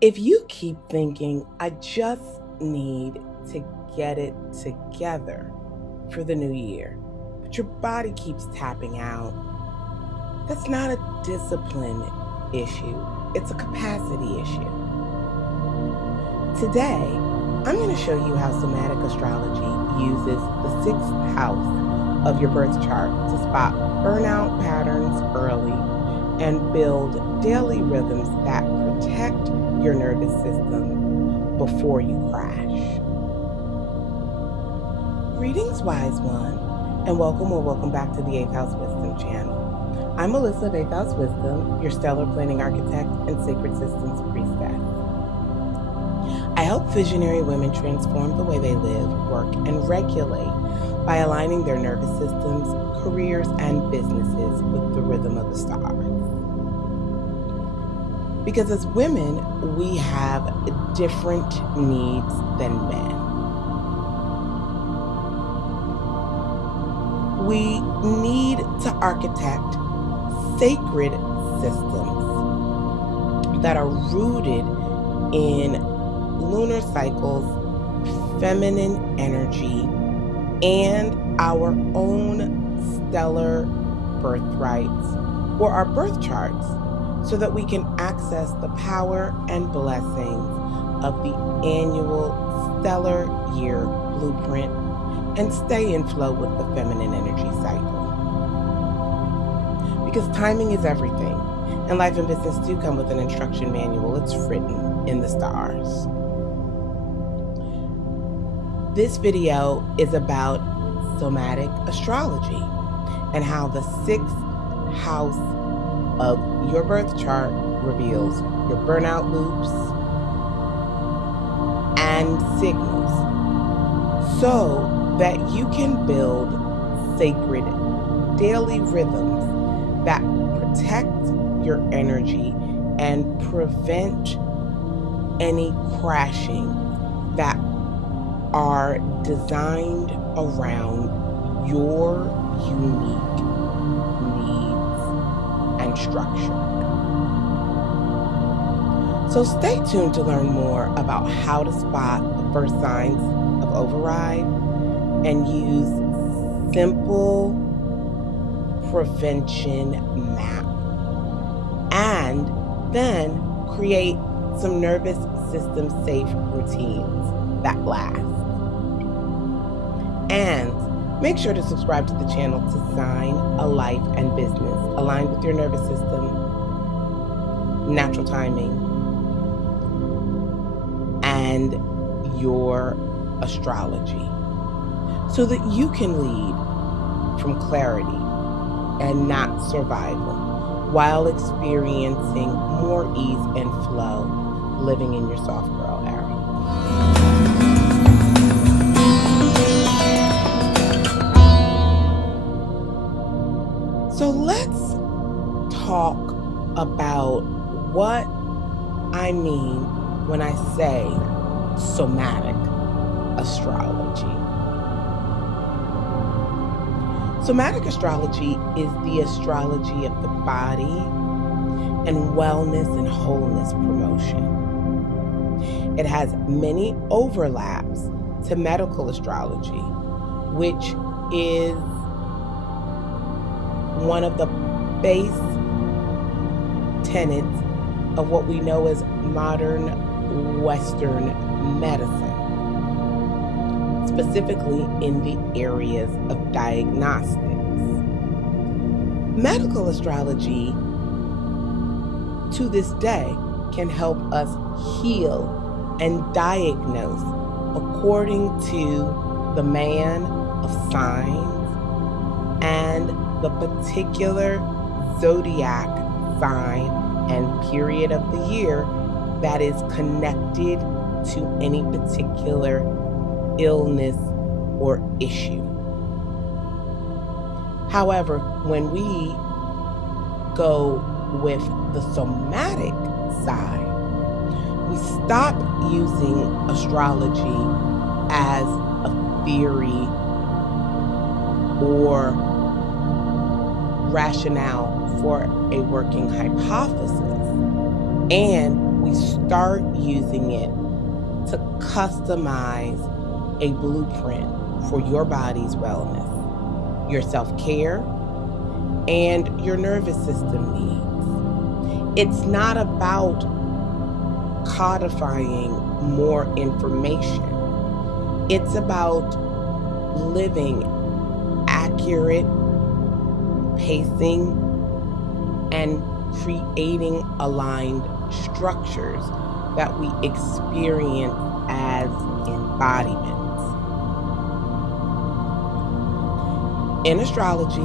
If you keep thinking, I just need to get it together for the new year, but your body keeps tapping out, that's not a discipline issue, it's a capacity issue. Today, I'm going to show you how somatic astrology uses the sixth house of your birth chart to spot burnout patterns early and build daily rhythms that protect your nervous system before you crash. Greetings, wise one, and welcome back to the 8th House Wisdom channel. I'm Melissa of 8th House Wisdom, your stellar planning architect and sacred systems priestess. I help visionary women transform the way they live, work, and regulate by aligning their nervous systems, careers, and businesses with the rhythm of the stars. Because as women, we have different needs than men. We need to architect sacred systems that are rooted in lunar cycles, feminine energy, and our own stellar birthrights or our birth charts, so that we can access the power and blessings of the annual stellar year blueprint and stay in flow with the feminine energy cycle. Because timing is everything, and life and business do come with an instruction manual. It's written in the stars. This video is about somatic astrology and how the sixth house of your birth chart reveals your burnout loops and signals, so that you can build sacred daily rhythms that protect your energy and prevent any crashing that are designed around your unique needs and structure. So stay tuned to learn more about how to spot the first signs of override and use simple prevention map, and then create some nervous system safe routines that last. And make sure to subscribe to the channel to sign a life and business aligned with your nervous system, natural timing, and your astrology, so that you can lead from clarity and not survival, while experiencing more ease and flow, living in your soft girl era. So let's talk about what I mean when I say somatic astrology. Somatic astrology is the astrology of the body and wellness and wholeness promotion. It has many overlaps to medical astrology, which is one of the base tenets of what we know as modern Western medicine, specifically in the areas of diagnostics. Medical astrology, to this day, can help us heal and diagnose according to the man of signs and the particular zodiac sign and period of the year that is connected to any particular illness or issue. However, when we go with the somatic side, we stop using astrology as a theory or rationale for a working hypothesis, and we start using it to customize a blueprint for your body's wellness, your self-care, and your nervous system needs. It's not about codifying more information. It's about living accurate pacing and creating aligned structures that we experience as embodiments. In astrology,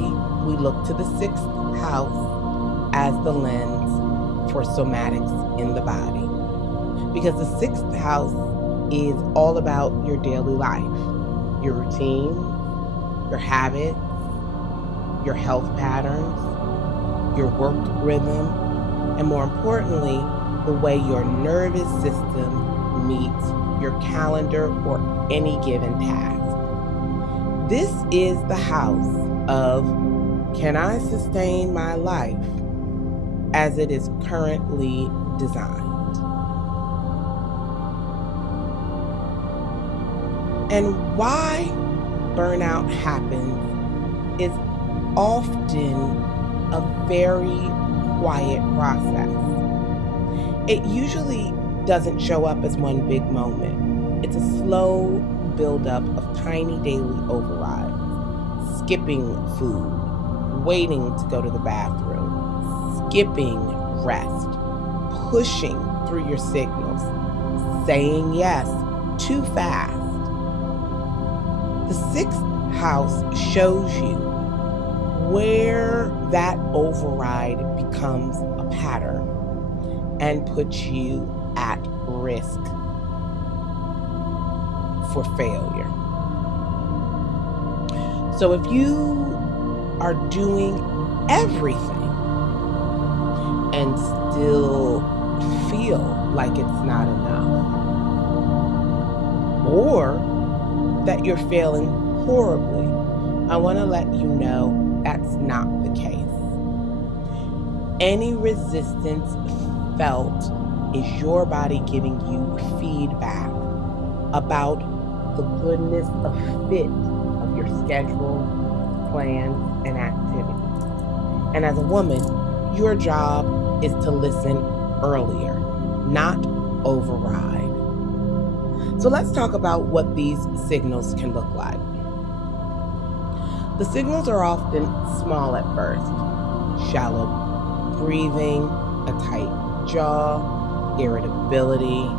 we look to the 6th house as the lens for somatics in the body, because the 6th house is all about your daily life, your routine, your habits, your health patterns, your work rhythm, and more importantly, the way your nervous system meets your calendar or any given task. This is the house of, can I sustain my life as it is currently designed? And why burnout happens is often a very quiet process. It usually doesn't show up as one big moment. It's a slow buildup of tiny daily overrides, skipping food, waiting to go to the bathroom, skipping rest, pushing through your signals, saying yes too fast. The 6th house shows you where that override becomes a pattern and puts you at risk for failure. So if you are doing everything and still feel like it's not enough, or that you're failing horribly, I want to let you know that's not the case. Any resistance felt is your body giving you feedback about the goodness of fit of your schedule, plans, and activities. And as a woman, your job is to listen earlier, not override. So let's talk about what these signals can look like. The signals are often small at first: shallow breathing, a tight jaw, irritability,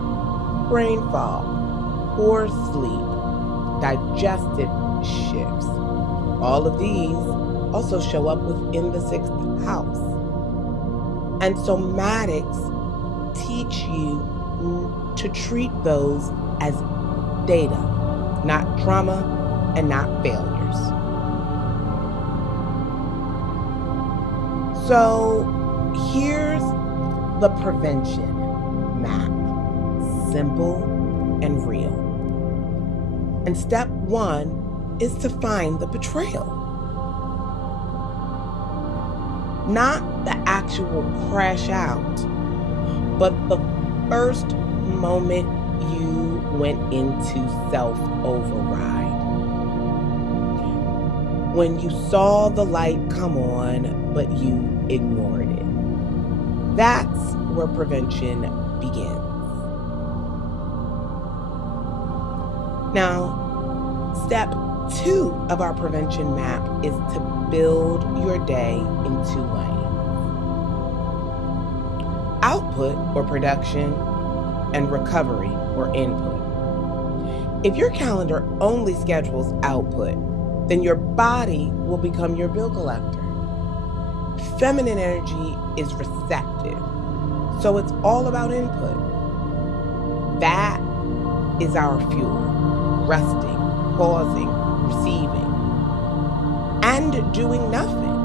brain fog, poor sleep, digestive shifts. All of these also show up within the 6th house. And somatics teach you to treat those as data, not trauma and not failures. So here's the prevention map, simple and real. And step 1 is to find the betrayal. Not the actual crash out, but the first moment you went into self-override. When you saw the light come on, but you ignored it. That's where prevention begins. Now, step 2 of our prevention map is to build your day in 2 lanes: output or production, and recovery or input. If your calendar only schedules output, then your body will become your bill collector. Feminine energy is receptive, so it's all about input. That is our fuel: resting, pausing, receiving, and doing nothing,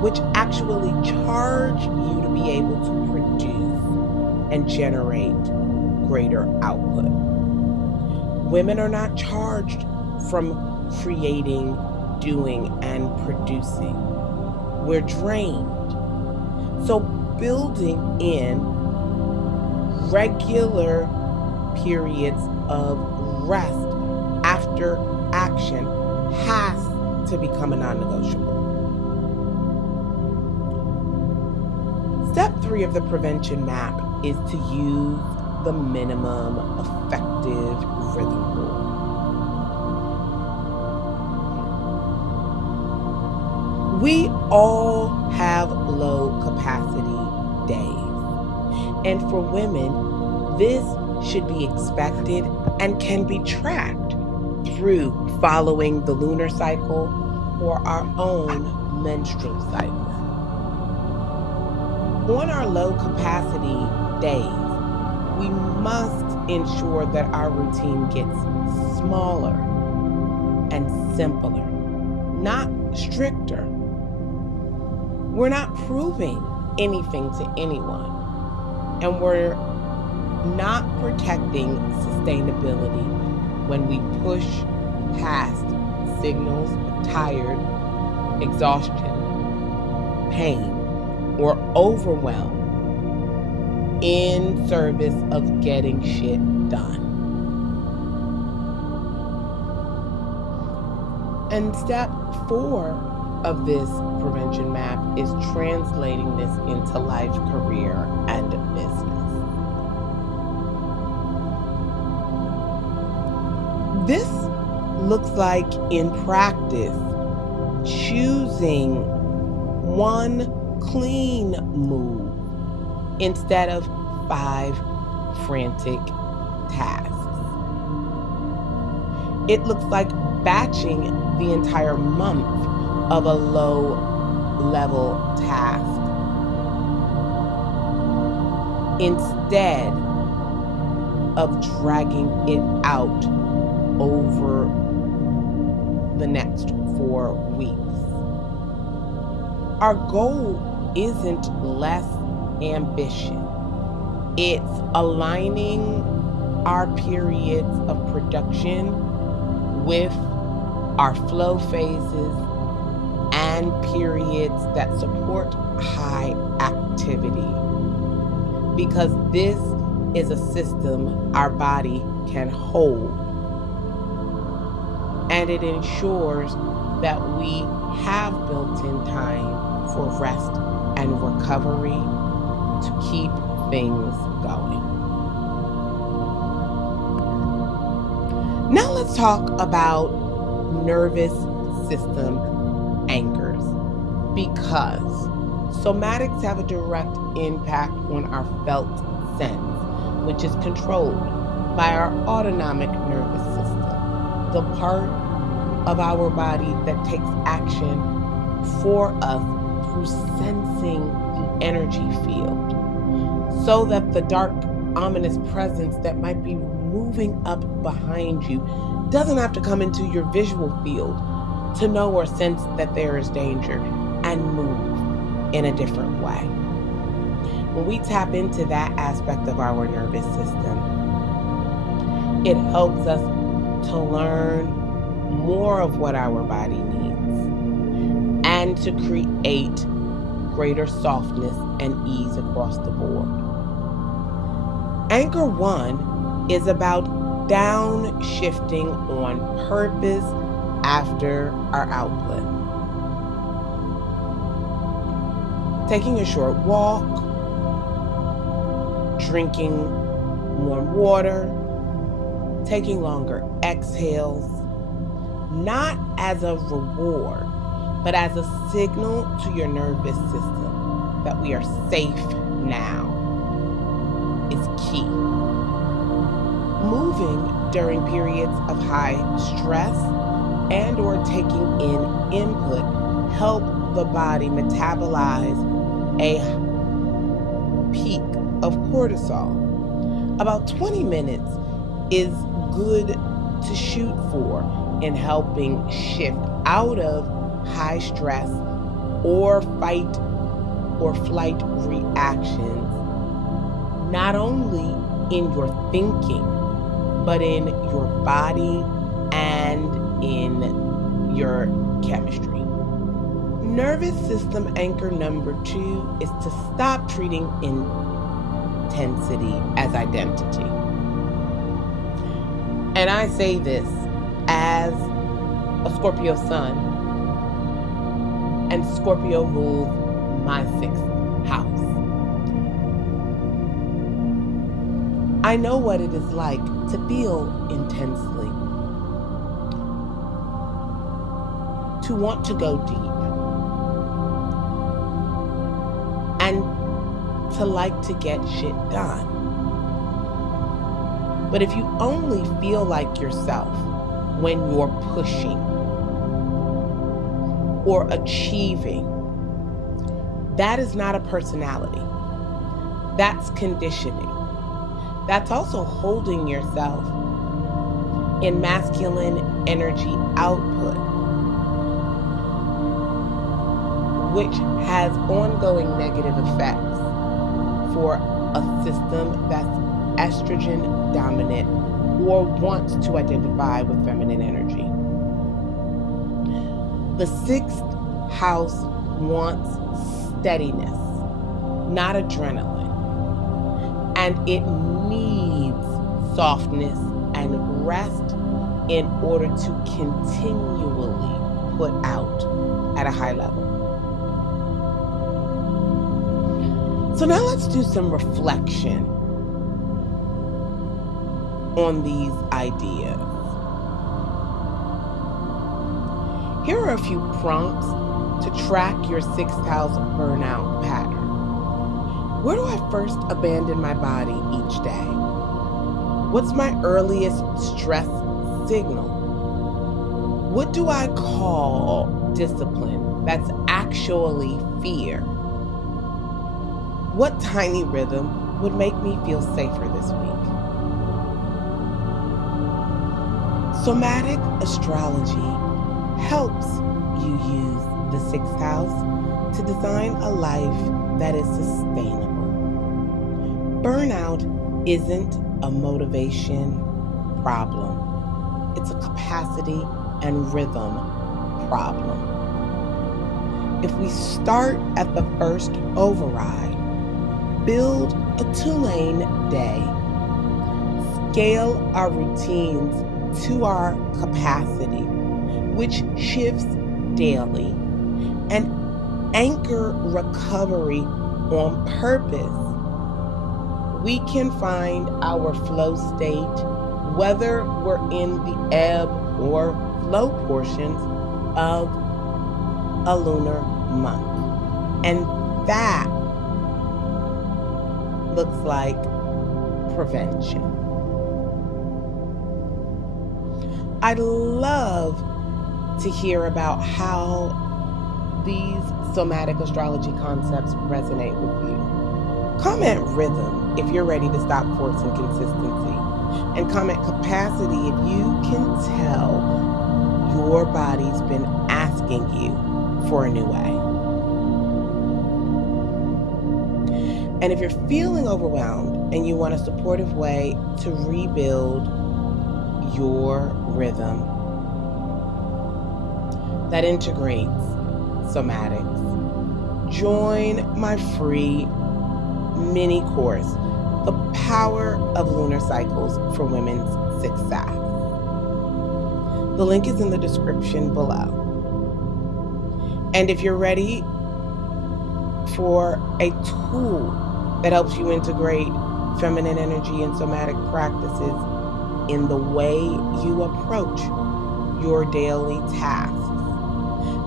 which actually charge you to be able to produce and generate greater output. Women are not charged from creating, doing, and producing. We're drained. So building in regular periods of rest after action has to become a non-negotiable. Step 3 of the prevention map is to use the minimum effective rhythm rule. We all have low capacity days. And for women, this should be expected and can be tracked through following the lunar cycle or our own menstrual cycle. On our low capacity days, we must ensure that our routine gets smaller and simpler, not stricter. We're not proving anything to anyone, and we're not protecting sustainability when we push past signals of tired, exhaustion, pain, or overwhelm in service of getting shit done. And step 4 of this prevention map is translating this into life, career, and business. This looks like, in practice, choosing one clean move instead of 5 frantic tasks. It looks like batching the entire month of a low-level task instead of dragging it out over the next 4 weeks. Our goal isn't less ambition. It's aligning our periods of production with our flow phases and periods that support high activity. Because this is a system our body can hold. And it ensures that we have built-in time for rest and recovery to keep things going. Now let's talk about nervous system anchors, because somatics have a direct impact on our felt sense, which is controlled by our autonomic nervous system, the part of our body that takes action for us through sensing the energy field, so that the dark, ominous presence that might be moving up behind you doesn't have to come into your visual field to know or sense that there is danger and move in a different way. When we tap into that aspect of our nervous system, it helps us to learn more of what our body needs and to create greater softness and ease across the board. Anchor 1 is about downshifting on purpose after our output. Taking a short walk, drinking warm water, taking longer exhales, not as a reward, but as a signal to your nervous system that we are safe now, is key. Moving during periods of high stress and or taking in input help the body metabolize a peak of cortisol. About 20 minutes is good to shoot for in helping shift out of high stress or fight or flight reactions, not only in your thinking, but in your body and in your chemistry. Nervous system anchor number 2 is to stop treating intensity as identity. And I say this as a Scorpio sun, and Scorpio rules my 6th house. I know what it is like to feel intensely, to want to go deep, and to like to get shit done. But if you only feel like yourself when you're pushing or achieving, that is not a personality. That's conditioning. That's also holding yourself in masculine energy output, which has ongoing negative effects for a system that's estrogen dominant or wants to identify with feminine energy. The 6th house wants steadiness, not adrenaline. And it needs softness and rest in order to continually put out at a high level. So now let's do some reflection on these ideas. Here are a few prompts to track your 6th house burnout pattern. Where do I first abandon my body each day? What's my earliest stress signal? What do I call discipline that's actually fear? What tiny rhythm would make me feel safer this week? Somatic Astrology helps you use the 6th house to design a life that is sustainable. Burnout isn't a motivation problem. It's a capacity and rhythm problem. If we start at the first override, build a 2-lane day, scale our routines to our capacity, which shifts daily, and anchor recovery on purpose, we can find our flow state whether we're in the ebb or flow portions of a lunar month. And that looks like prevention. I'd love to hear about how these somatic astrology concepts resonate with you. Comment rhythm if you're ready to stop forcing consistency. And comment capacity if you can tell your body's been asking you for a new way. And if you're feeling overwhelmed and you want a supportive way to rebuild your rhythm that integrates somatics, join my free mini course, The Power of Lunar Cycles for Women's Success. The link is in the description below. And if you're ready for a tool that helps you integrate feminine energy and somatic practices in the way you approach your daily tasks,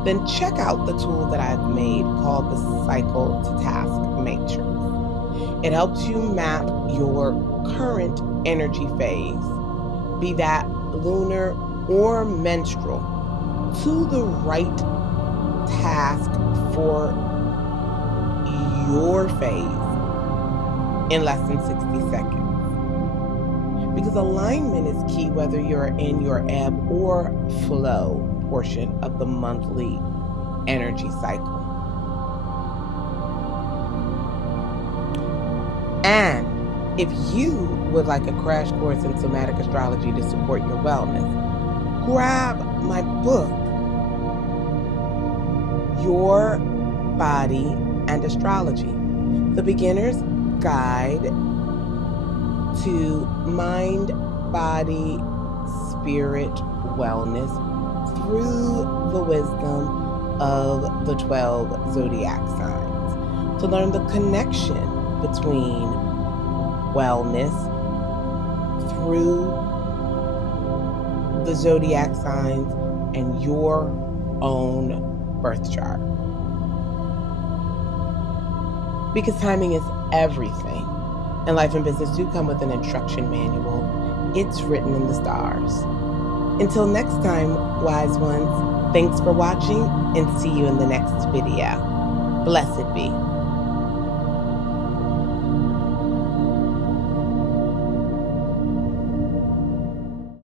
then check out the tool that I've made called the Cycle to Task Matrix. It helps you map your current energy phase, be that lunar or menstrual, to the right task for your phase in less than 60 seconds. Because alignment is key whether you're in your ebb or flow portion of the monthly energy cycle. And if you would like a crash course in somatic astrology to support your wellness, grab my book, Your Body and Astrology, The Beginner's Guide to mind, body, spirit wellness through the wisdom of the 12 zodiac signs, to learn the connection between wellness through the zodiac signs and your own birth chart. Because timing is everything, and life and business do come with an instruction manual. It's written in the stars. Until next time, wise ones, thanks for watching and see you in the next video. Blessed be.